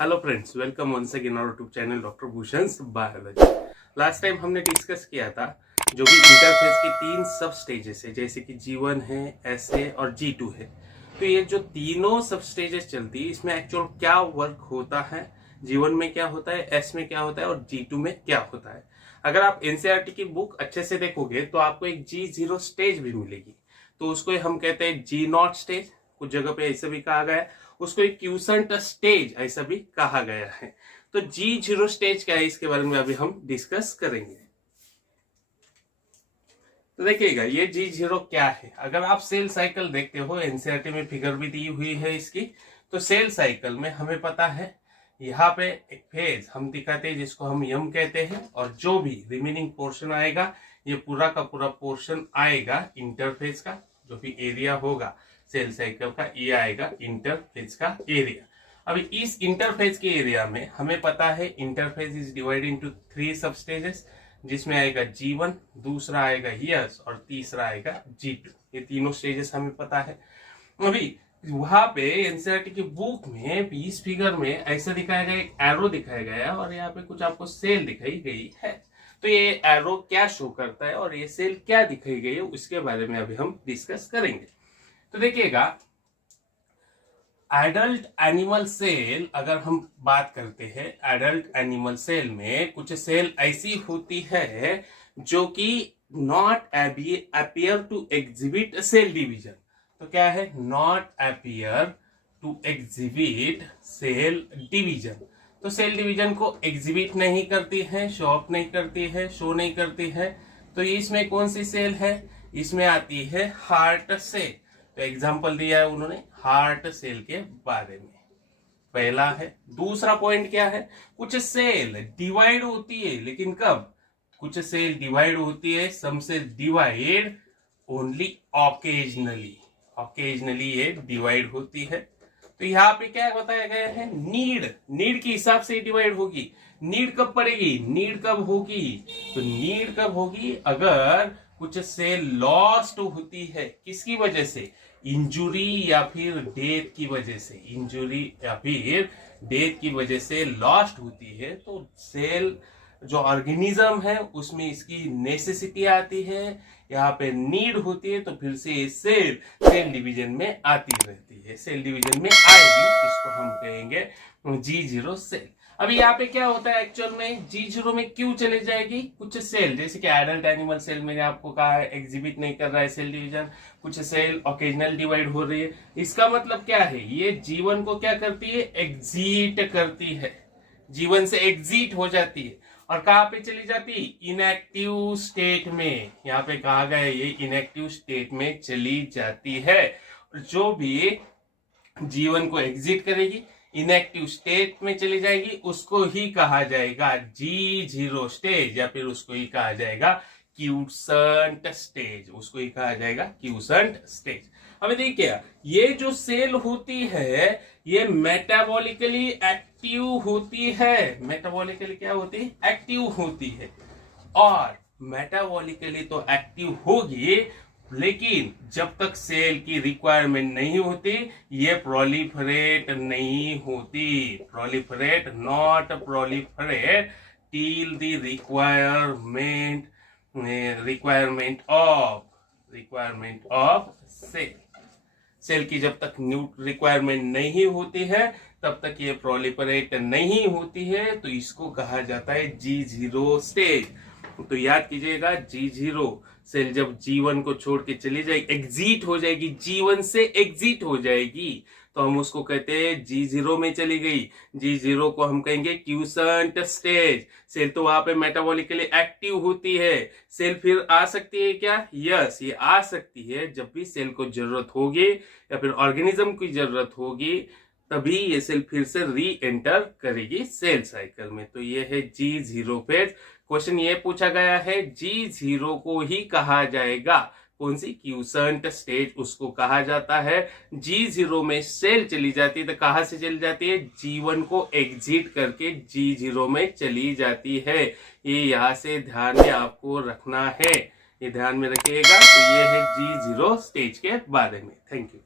Hello friends, welcome once again our YouTube channel doctor Bhushan biology. Last time हमने discuss किया था जो भी इंटरफेस के तीन सब स्टेजेस है, जैसे कि G1 है, S है और G2 है। तो ये जो तीनों सब स्टेजेस चलती है, इसमें एक्चुअल क्या वर्क होता है, G1 में क्या होता है, S में क्या होता है और G2 में क्या होता है। अगर आप एनसीईआरटी की बुक अच्छे से देखोगे तो आपको एक G0 स्टेज भी मिलेगी। तो उसको हम कहते हैं G0 स्टेज, कुछ जगह पे ऐसे भी कहा गया है। उसको एक क्यूसेंट स्टेज ऐसा भी कहा गया है। तो G0 स्टेज क्या है, इसके बारे में अभी हम डिस्कस करेंगे। तो देखिएगा ये G0 क्या है। अगर आप सेल साइकिल देखते हो, एनसीईआरटी में फिगर भी दी हुई है इसकी। तो सेल साइकिल में हमें पता है यहाँ पे एक फेज हम दिखाते हैं जिसको हम यम कहते हैं, और जो भी रिमेनिंग पोर्शन आएगा ये पूरा का पूरा पोर्शन आएगा इंटरफेस का, जो भी एरिया होगा सेल साइकिल का, ये आएगा इंटरफेस का एरिया। अभी इस इंटरफेस के एरिया में हमें पता है इंटरफेस इज डिवाइडेड इनटू 3 सब स्टेजेस, जिसमें आएगा G1, दूसरा आएगा S और तीसरा आएगा G2। ये तीनों स्टेजेस हमें पता है। अभी वहां पे एनसीईआरटी की बुक में इस फिगर में ऐसा दिखाया गया, एक एरो दिखाया गया है और यहाँ पे कुछ आपको सेल दिखाई गई है। तो ये एरो क्या शो करता है और ये सेल क्या दिखाई गई है, उसके बारे में अभी हम डिस्कस करेंगे। तो देखिएगा एडल्ट एनिमल सेल, अगर हम बात करते हैं एडल्ट एनिमल सेल में कुछ सेल ऐसी होती है जो कि not appear to exhibit cell division. तो क्या है, not appear to exhibit cell division. तो सेल डिवीजन को एग्जिबिट नहीं करती है, शो ऑफ नहीं करती है, शो नहीं करती है। तो इसमें कौन सी सेल है, इसमें आती है हार्ट सेल। तो एग्जांपल दिया है उन्होंने हार्ट सेल के बारे में, पहला है। दूसरा पॉइंट क्या है, कुछ सेल डिवाइड होती है, लेकिन कब, कुछ सेल डिवाइड होती है, some cell divide only occasionally, occasionally ये डिवाइड होती है। तो यहाँ पे क्या बताया गया है, नीड के हिसाब से डिवाइड होगी। नीड कब पड़ेगी, नीड कब होगी, तो नीड कब होगी अगर कुछ सेल लॉस्ट होती है, किसकी वजह से, इंजुरी या फिर डेथ की वजह से, इंजुरी या फिर डेथ की वजह से लॉस्ट होती है। तो सेल जो ऑर्गेनिज्म है उसमें इसकी नेसेसिटी आती है, यहाँ पे नीड होती है, तो फिर से सेल डिवीजन में आती रहती है, सेल डिवीजन में आएगी, इसको हम कहेंगे G0 सेल। अभी यहाँ पे क्या होता है एक्चुअल में, G0 में क्यों चले जाएगी, कुछ सेल जैसे कि एडल्ट एनिमल सेल मैंने आपको कहा है एग्जिबिट नहीं कर रहा है सेल डिवीजन, कुछ सेल ओकेजनल डिवाइड हो रही है। इसका मतलब क्या है, ये G1 को क्या करती है, एग्जिट करती है, G1 से एग्जिट हो जाती है और कहां पे चली जाती है, इनएक्टिव स्टेट में। यहाँ पे कहा गया है ये इनएक्टिव स्टेट में चली जाती है। जो भी G1 को एग्जिट करेगी, इनएक्टिव स्टेट में चली जाएगी, उसको ही कहा जाएगा G0 स्टेज, या फिर उसको ही कहा जाएगा क्यूसेंट स्टेज, उसको ही कहा जाएगा क्यूसेंट स्टेज। अब देखिए ये जो सेल होती है ये मेटाबॉलिकली एक्टिव होती है, मेटाबॉलिकली क्या होती है, एक्टिव होती है। और मेटाबॉलिकली तो एक्टिव होगी, लेकिन जब तक सेल की रिक्वायरमेंट नहीं होती ये प्रोलिफरेट नहीं होती, proliferate not proliferate till the requirement of cell. Cell की जब तक रिक्वायरमेंट नहीं होती है तब तक ये प्रोलिफरेट नहीं होती है, तो इसको कहा जाता है G0 स्टेज। तो याद कीजिएगा G0 सेल जब G1 को छोड़ के चली जाएगी, एग्जिट हो जाएगी, G1 से एग्जिट हो जाएगी, तो हम उसको कहते हैं G0 में चली गई। G0 को हम कहेंगे क्यूसेंट स्टेज। सेल तो वहां पे मेटाबॉलिकली एक्टिव होती है। सेल फिर आ सकती है क्या, यस ये आ सकती है, जब भी सेल को जरूरत होगी या फिर ऑर्गेनिज्म की जरूरत होगी तभी ये सेल फिर से री एंटर करेगी सेल साइकिल में। तो ये है G0 फेज। क्वेश्चन ये पूछा गया है G0 को ही कहा जाएगा कौन सी, क्यूसेंट स्टेज उसको कहा जाता है। G0 में सेल चली जाती है तो कहां से चली जाती है, G1 को एग्जिट करके G0 में चली जाती है। ये यहां से ध्यान में आपको रखना है, ये ध्यान में रखिएगा। तो ये है G0 स्टेज के बारे में। Thank you.